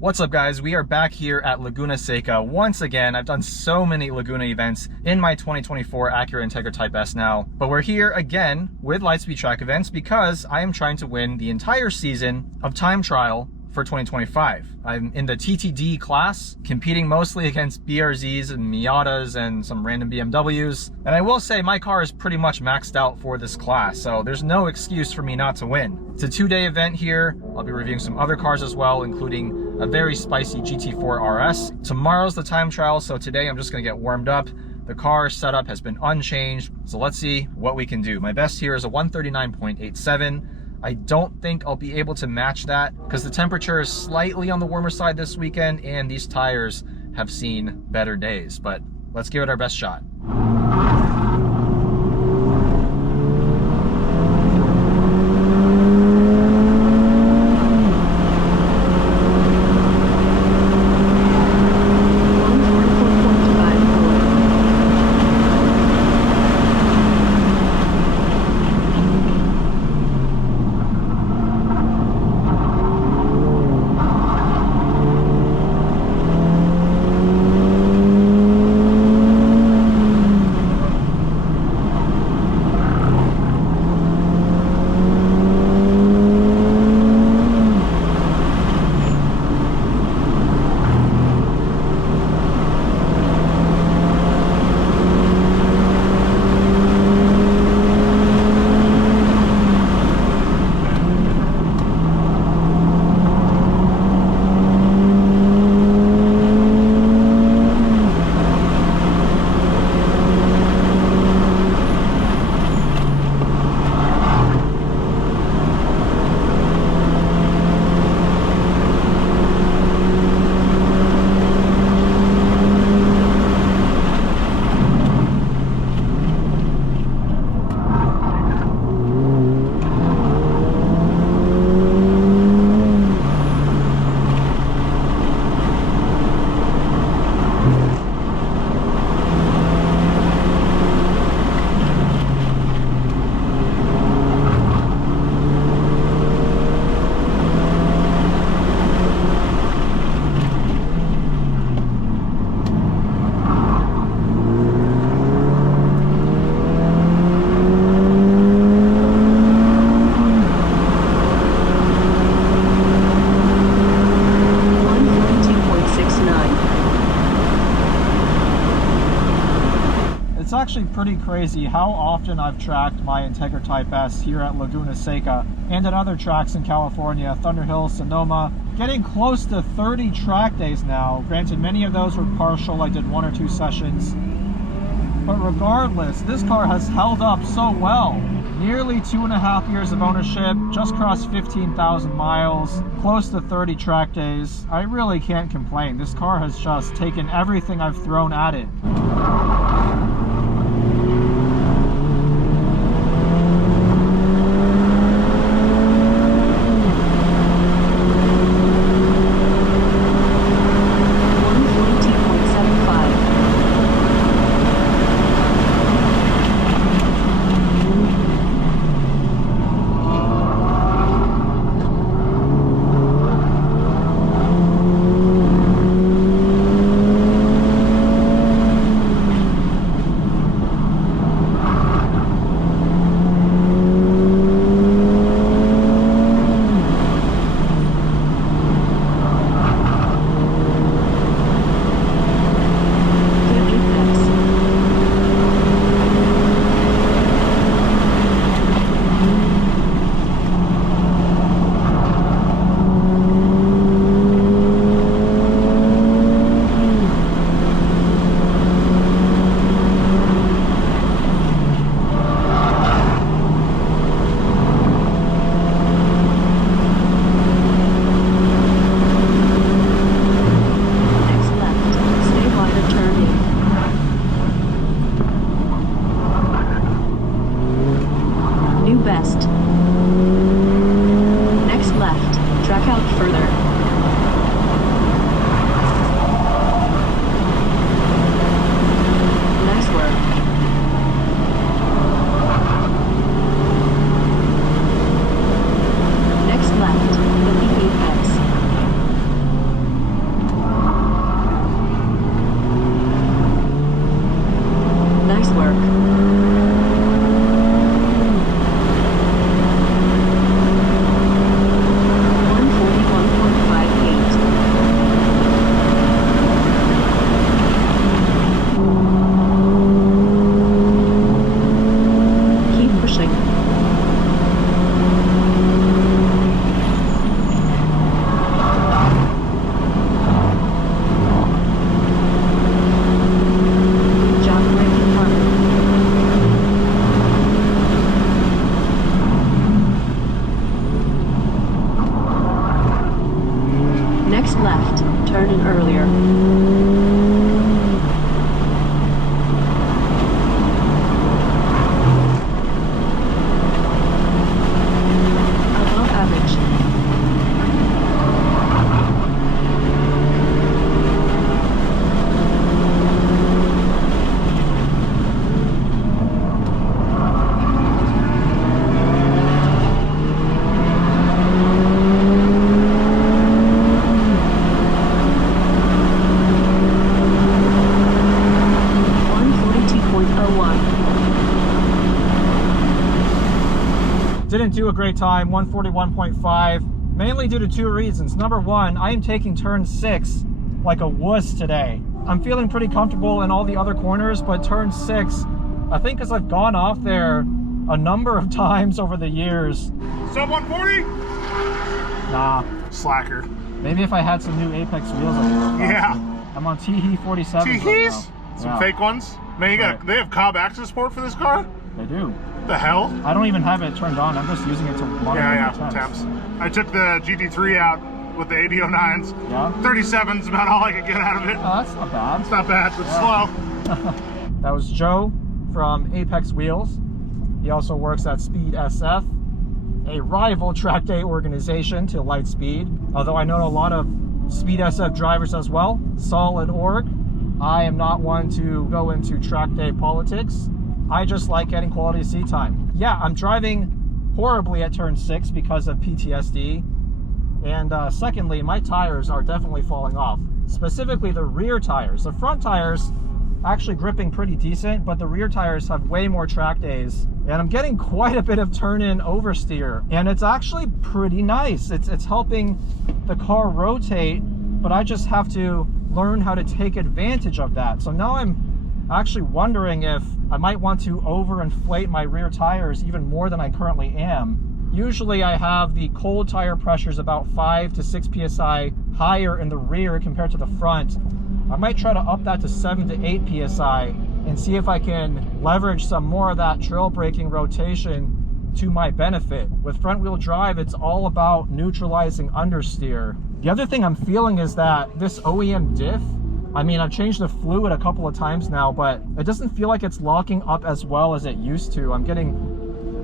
What's up guys, we are back here at Laguna Seca once again. I've done so many Laguna events in my 2024 Acura Integra Type S now, but we're here again with Lightspeed Track Events because I am trying to win the entire season of time trial for 2025. I'm in the TTD class, competing mostly against BRZs and Miatas and some random BMWs. And I will say my car is pretty much maxed out for this class, so there's no excuse for me not to win. It's a 2-day event here. I'll be reviewing some other cars as well, including a very spicy GT4 RS. Tomorrow's the time trial, so today I'm just gonna get warmed up. The car setup has been unchanged, so let's see what we can do. My best here is a 139.87. I don't think I'll be able to match that because the temperature is slightly on the warmer side this weekend and these tires have seen better days, but let's give it our best shot. It's actually pretty crazy how often I've tracked my Integra Type S here at Laguna Seca and at other tracks in California, Thunderhill, Sonoma, getting close to 30 track days now. Granted, many of those were partial, I did 1 or 2 sessions. But regardless, this car has held up so well. Nearly 2.5 years of ownership, just crossed 15,000 miles, close to 30 track days. I really can't complain. This car has just taken everything I've thrown at it. 6 left, turn in earlier. Above average. Didn't do a great time, 141.5, mainly due to 2 reasons. Number 1, I am taking turn 6 like a wuss today. I'm feeling pretty comfortable in all the other corners, but turn 6, I think because I've gone off there a number of times over the years. Sub 140? Nah. Slacker. Maybe if I had some new Apex wheels, I could. Yeah. I'm on Teehee 47. Teehees? Right, some fake ones? Man, they have Cobb Accessport for this car? They do. The hell? I don't even have it turned on. I'm just using it to monitor the temps. I took the GT3 out with the 8009s. Yeah. 37's about all I could get out of it. Oh, that's not bad. It's not bad, but slow. That was Joe from Apex Wheels. He also works at Speed SF, a rival track day organization to Lightspeed. Although I know a lot of Speed SF drivers as well. Solid org. I am not one to go into track day politics. I just like getting quality seat time. Yeah, I'm driving horribly at turn 6 because of PTSD. And secondly, my tires are definitely falling off. Specifically the rear tires. The front tires actually gripping pretty decent, but the rear tires have way more track days. And I'm getting quite a bit of turn-in oversteer. And it's actually pretty nice. It's helping the car rotate, but I just have to learn how to take advantage of that. So now I'm actually wondering if I might want to overinflate my rear tires even more than I currently am. Usually I have the cold tire pressures about 5 to 6 psi higher in the rear compared to the front. I might try to up that to 7 to 8 psi and see if I can leverage some more of that trail braking rotation to my benefit. With front wheel drive, it's all about neutralizing understeer. The other thing I'm feeling is that this OEM diff, I mean, I've changed the fluid a couple of times now, but it doesn't feel like it's locking up as well as it used to. I'm getting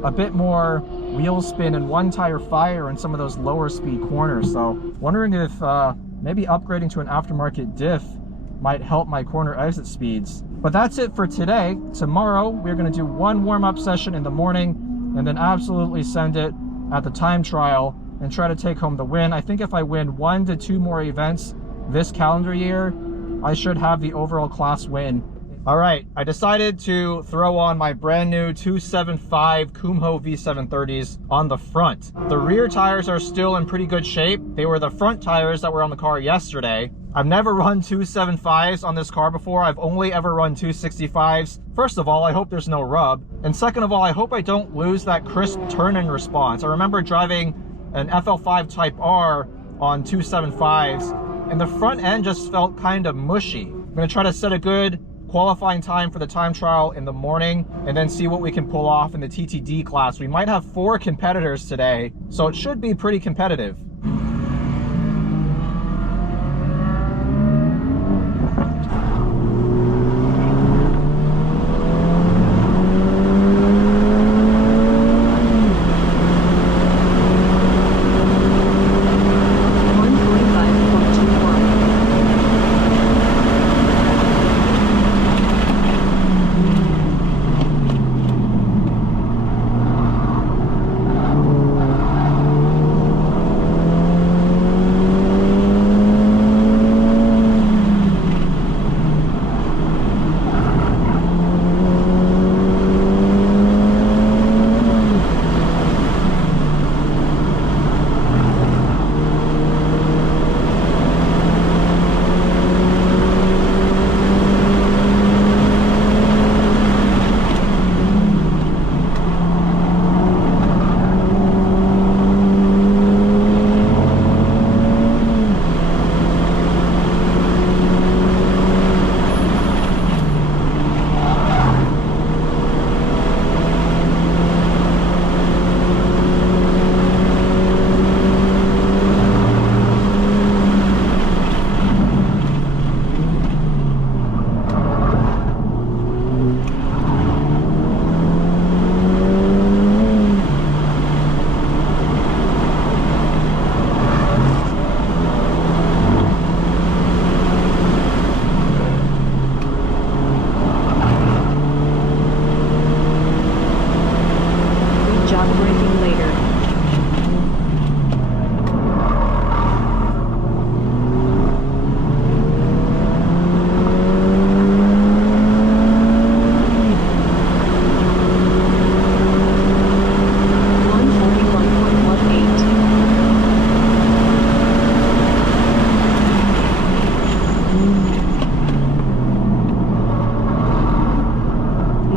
a bit more wheel spin and one tire fire in some of those lower speed corners. So wondering if maybe upgrading to an aftermarket diff might help my corner exit speeds. But that's it for today. Tomorrow, we're gonna do one warm-up session in the morning and then absolutely send it at the time trial and try to take home the win. I think if I win 1 to 2 more events this calendar year, I should have the overall class win. All right, I decided to throw on my brand new 275 Kumho V730s on the front. The rear tires are still in pretty good shape. They were the front tires that were on the car yesterday. I've never run 275s on this car before. I've only ever run 265s. First of all, I hope there's no rub. And second of all, I hope I don't lose that crisp turn-in response. I remember driving an FL5 Type R on 275s, and the front end just felt kind of mushy. I'm gonna try to set a good qualifying time for the time trial in the morning and then see what we can pull off in the TTD class. We might have 4 competitors today, so it should be pretty competitive.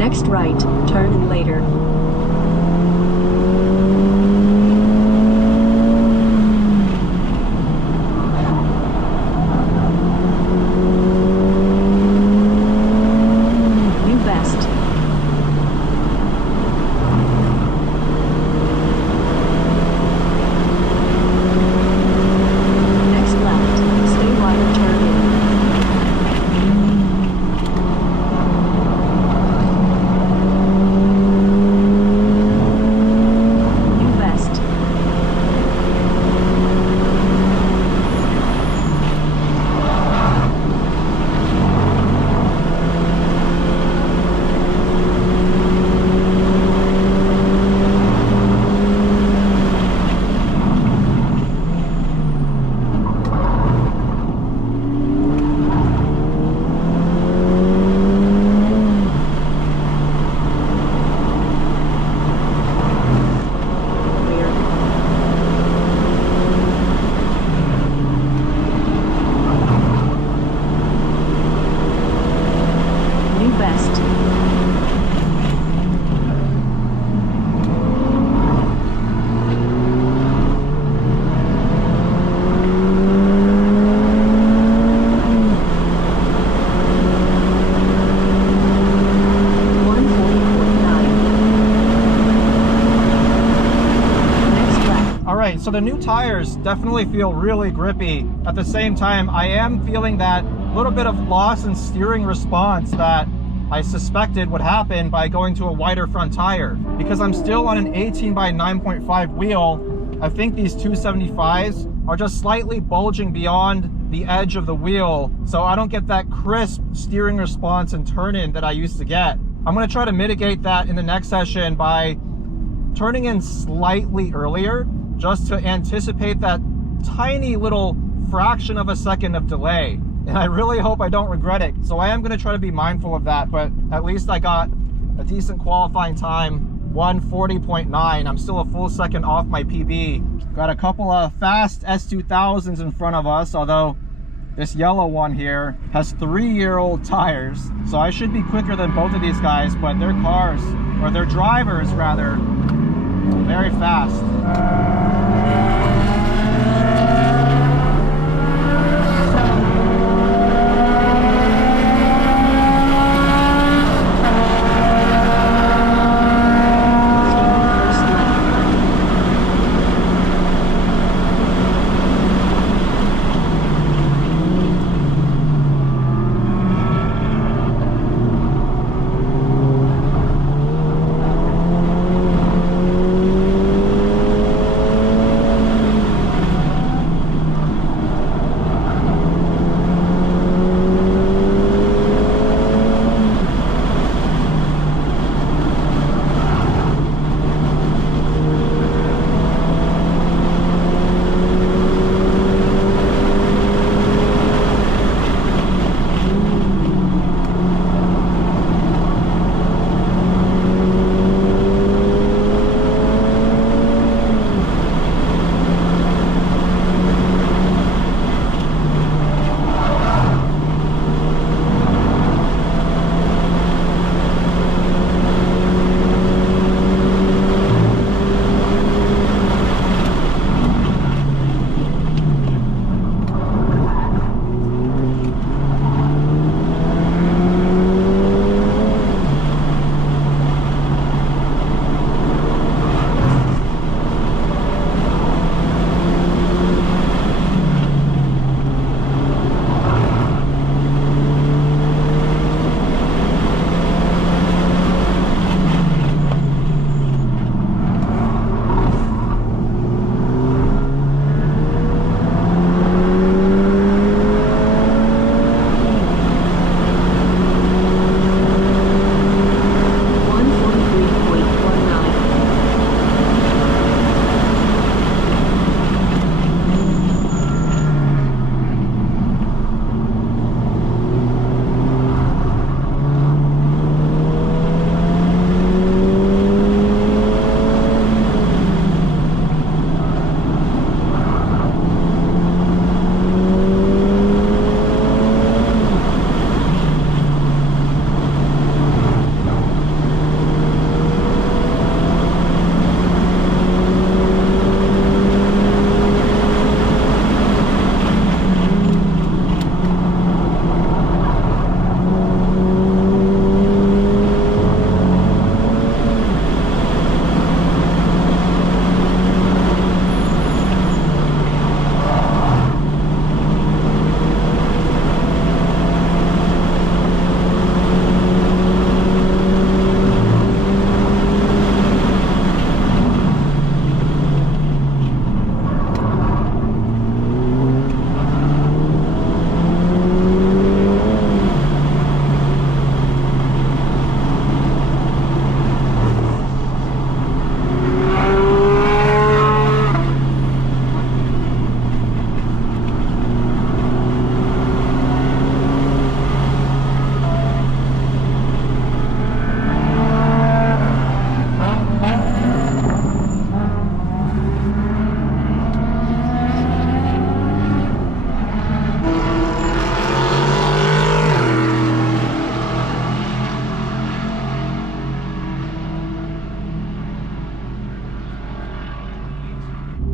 Next right, turn in later. New West. Next left, stay wide, turn in. So the new tires definitely feel really grippy. At the same time, I am feeling that little bit of loss in steering response that I suspected would happen by going to a wider front tire. Because I'm still on an 18 by 9.5 wheel, I think these 275s are just slightly bulging beyond the edge of the wheel, so I don't get that crisp steering response and turn-in that I used to get. I'm gonna try to mitigate that in the next session by turning in slightly earlier, just to anticipate that tiny little fraction of a second of delay. And I really hope I don't regret it. So I am gonna try to be mindful of that, but at least I got a decent qualifying time, 1:40.9. I'm still a full second off my PB. Got a couple of fast S2000s in front of us, although this yellow one here has 3-year-old tires. So I should be quicker than both of these guys, but their cars, or their drivers rather, very fast.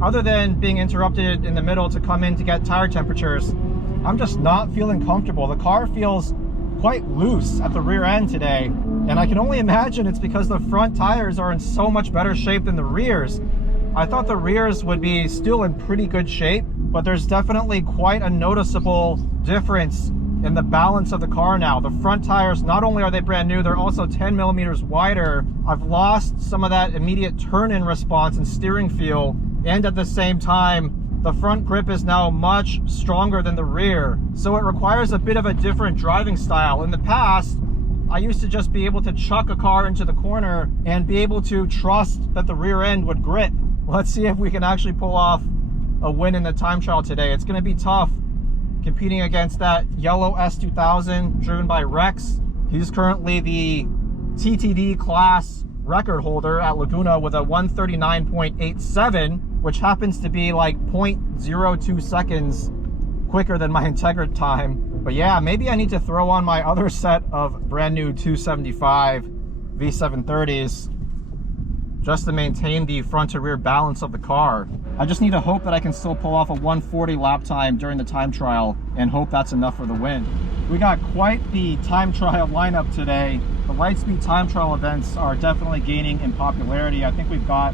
other than being interrupted in the middle to come in to get tire temperatures, I'm just not feeling comfortable. The car feels quite loose at the rear end today, and I can only imagine it's because the front tires are in so much better shape than the rears. I thought the rears would be still in pretty good shape, but there's definitely quite a noticeable difference in the balance of the car now. The front tires, not only are they brand new, they're also 10 millimeters wider. I've lost some of that immediate turn-in response and steering feel, and at the same time, the front grip is now much stronger than the rear. So it requires a bit of a different driving style. In the past, I used to just be able to chuck a car into the corner and be able to trust that the rear end would grip. Let's see if we can actually pull off a win in the time trial today. It's going to be tough competing against that yellow S2000 driven by Rex. He's currently the TTD class record holder at Laguna with a 139.87, which happens to be like 0.02 seconds quicker than my Integra time. But yeah, maybe I need to throw on my other set of brand new 275 V730s just to maintain the front to rear balance of the car. I just need to hope that I can still pull off a 140 lap time during the time trial and hope that's enough for the win. We got quite the time trial lineup today. The Lightspeed time trial events are definitely gaining in popularity. I think we've got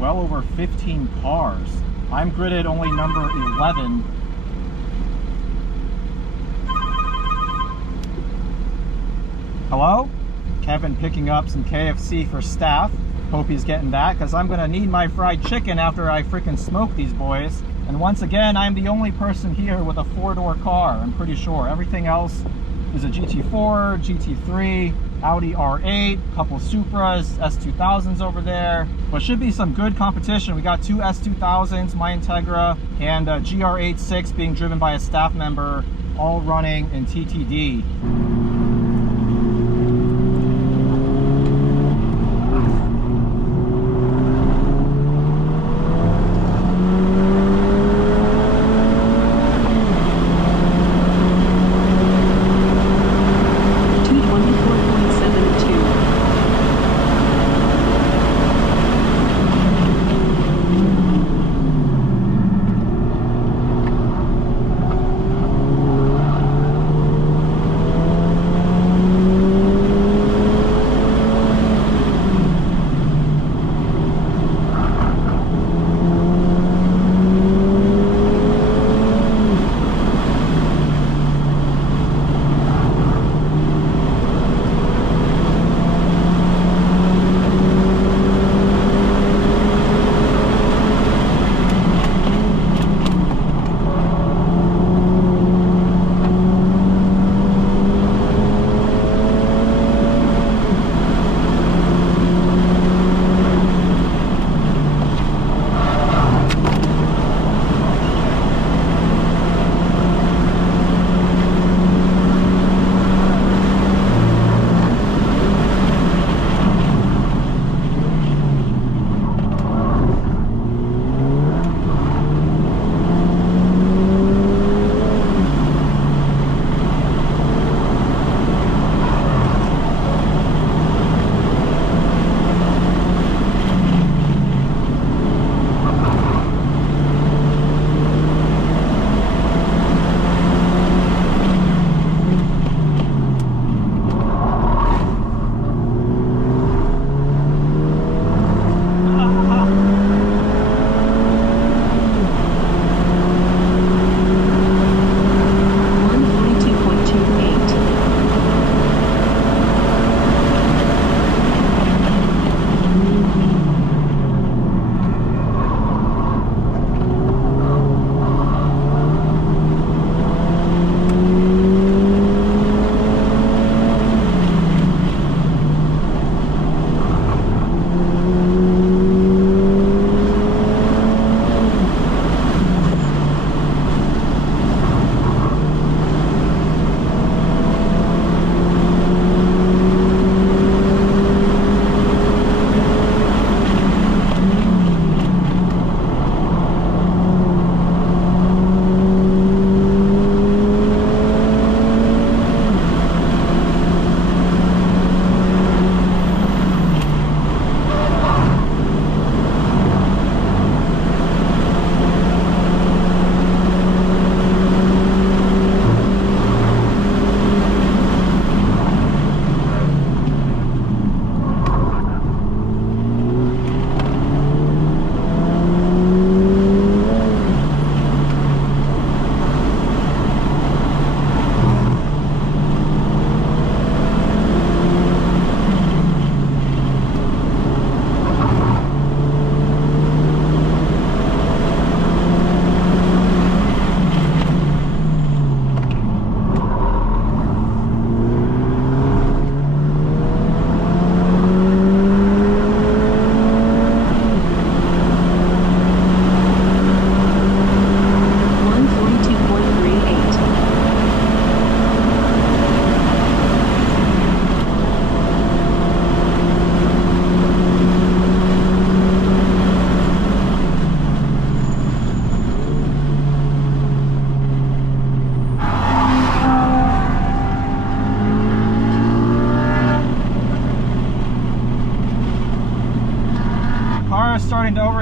well over 15 cars. I'm gridded only number 11. Hello? Kevin picking up some KFC for staff. Hope he's getting that, because I'm gonna need my fried chicken after I freaking smoke these boys. And once again, I'm the only person here with a 4-door car, I'm pretty sure. Everything else is a GT4, GT3, Audi R8, couple Supras, S2000s over there. But should be some good competition. We got 2 S2000s, my Integra, and a GR86 being driven by a staff member, all running in TTD.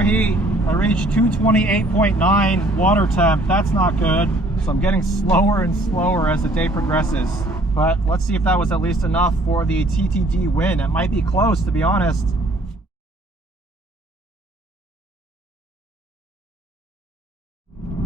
overheat. I reached 228.9 water temp. That's not good. So I'm getting slower and slower as the day progresses. But let's see if that was at least enough for the TTD win. It might be close, to be honest.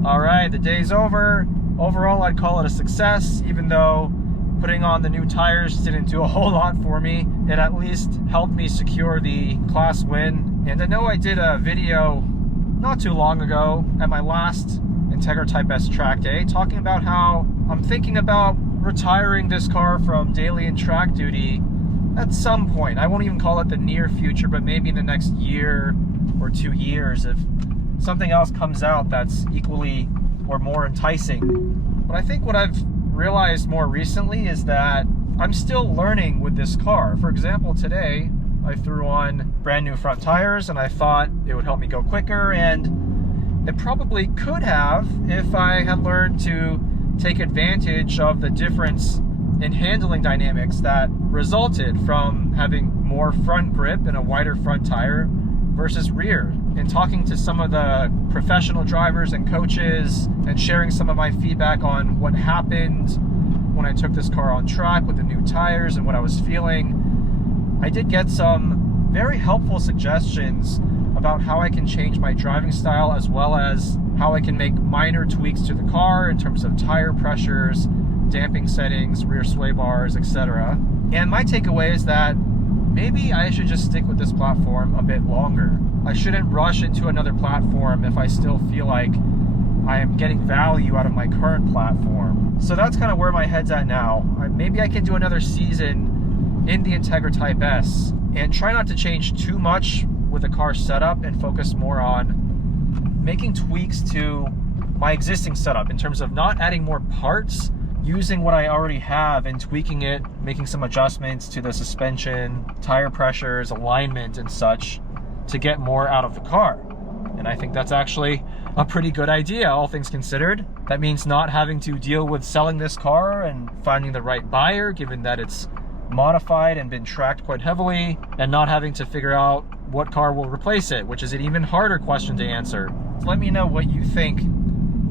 All right, the day's over. Overall, I'd call it a success, even though putting on the new tires didn't do a whole lot for me. It at least helped me secure the class win. And I know I did a video not too long ago at my last Integra Type S track day talking about how I'm thinking about retiring this car from daily and track duty at some point. I won't even call it the near future, but maybe in the next year or 2 years if something else comes out that's equally or more enticing. But I think what I've realized more recently is that I'm still learning with this car. For example, today I threw on brand new front tires and I thought it would help me go quicker, and it probably could have if I had learned to take advantage of the difference in handling dynamics that resulted from having more front grip and a wider front tire versus rear. And talking to some of the professional drivers and coaches and sharing some of my feedback on what happened when I took this car on track with the new tires and what I was feeling, I did get some very helpful suggestions about how I can change my driving style, as well as how I can make minor tweaks to the car in terms of tire pressures, damping settings, rear sway bars, etc. And my takeaway is that maybe I should just stick with this platform a bit longer. I shouldn't rush into another platform if I still feel like I am getting value out of my current platform. So that's kind of where my head's at now. Maybe I can do another season in the Integra Type S and try not to change too much with the car setup and focus more on making tweaks to my existing setup in terms of not adding more parts, using what I already have and tweaking it, making some adjustments to the suspension, tire pressures, alignment and such to get more out of the car. And I think that's actually a pretty good idea, all things considered. That means not having to deal with selling this car and finding the right buyer, given that it's modified and been tracked quite heavily, and not having to figure out what car will replace it, which is an even harder question to answer. Let me know what you think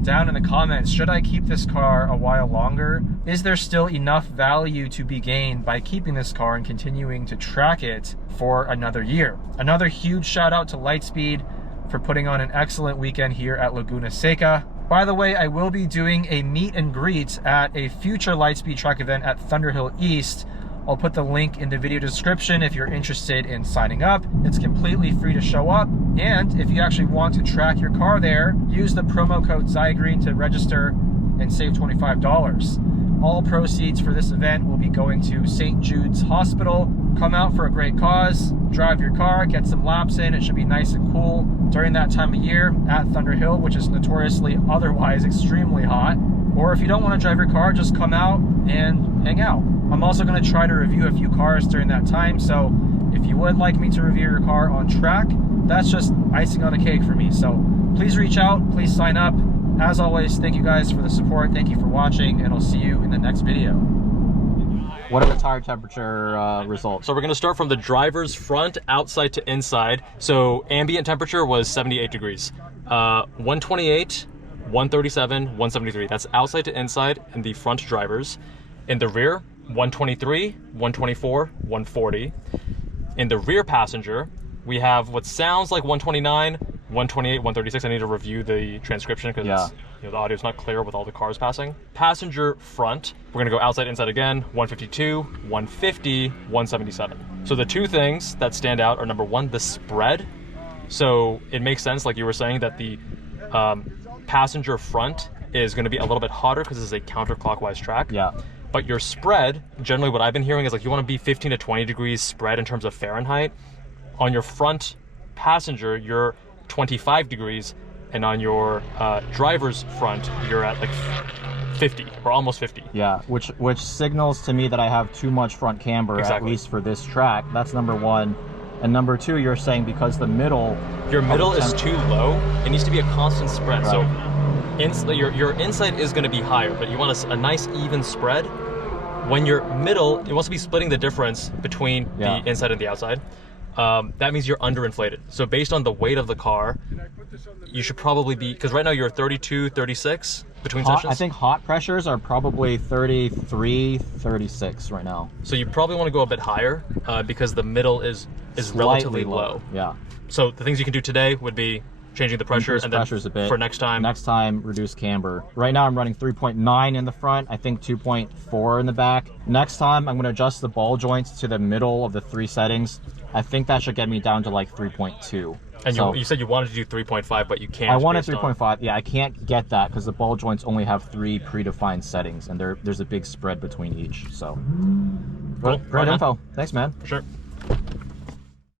down in the comments. Should I keep this car a while longer? Is there still enough value to be gained by keeping this car and continuing to track it for another year? Another huge shout out to Lightspeed for putting on an excellent weekend here at Laguna Seca. By the way, I will be doing a meet and greet at a future Lightspeed Track event at Thunderhill East. I'll put the link in the video description if you're interested in signing up. It's completely free to show up. And if you actually want to track your car there, use the promo code Zygrene to register and save $25. All proceeds for this event will be going to St. Jude's Hospital. Come out for a great cause, drive your car, get some laps in. It should be nice and cool during that time of year at Thunderhill, which is notoriously otherwise extremely hot. Or if you don't want to drive your car, just come out and hang out. I'm also going to try to review a few cars during that time, so if you would like me to review your car on track, that's just icing on the cake for me. So please reach out, please sign up. As always, thank you guys for the support, thank you for watching, and I'll see you in the next video. What are the tire temperature results? So we're going to start from the driver's front, outside to inside. So ambient temperature was 78 degrees. 128, 137, 173. That's outside to inside in the front drivers. In the rear, 123, 124, 140. In the rear passenger, we have what sounds like 129, 128, 136. I need to review the transcription because the audio is not clear with all the cars passing. Passenger front, we're gonna go outside, inside again, 152, 150, 177. So the two things that stand out are, number one, the spread. So it makes sense, like you were saying, that the passenger front is gonna be a little bit hotter because this is a counterclockwise track. Yeah. But your spread, generally what I've been hearing is like you wanna be 15 to 20 degrees spread in terms of Fahrenheit. On your front passenger, you're 25 degrees, and on your driver's front, you're at like 50 or almost 50. Yeah, which signals to me that I have too much front camber, at least for this track. That's number one. And number two, you're saying because the middle... Your middle is too low. It needs to be a constant spread. Right. So your inside is going to be higher, but you want a nice even spread. When your middle, it wants to be splitting the difference between the inside and the outside. that means you're underinflated. So based on the weight of the car, you should probably be, because right now you're 32, 36 between sessions. I think hot pressures are probably 33, 36 right now. So you probably want to go a bit higher because the middle is relatively low. Yeah. So the things you can do today would be changing the pressure, and then pressures a bit. for next time, reduce camber. Right now I'm running 3.9 in the front, I think 2.4 in the back. Next time I'm going to adjust the ball joints to the middle of the 3 settings. I think that should get me down to like 3.2. And so, you said you wanted to do 3.5, but you can't. I wanted 3.5. Yeah, I can't get that because the ball joints only have 3 predefined settings, and there's a big spread between each. So, Cool. great info. Thanks, man. Sure.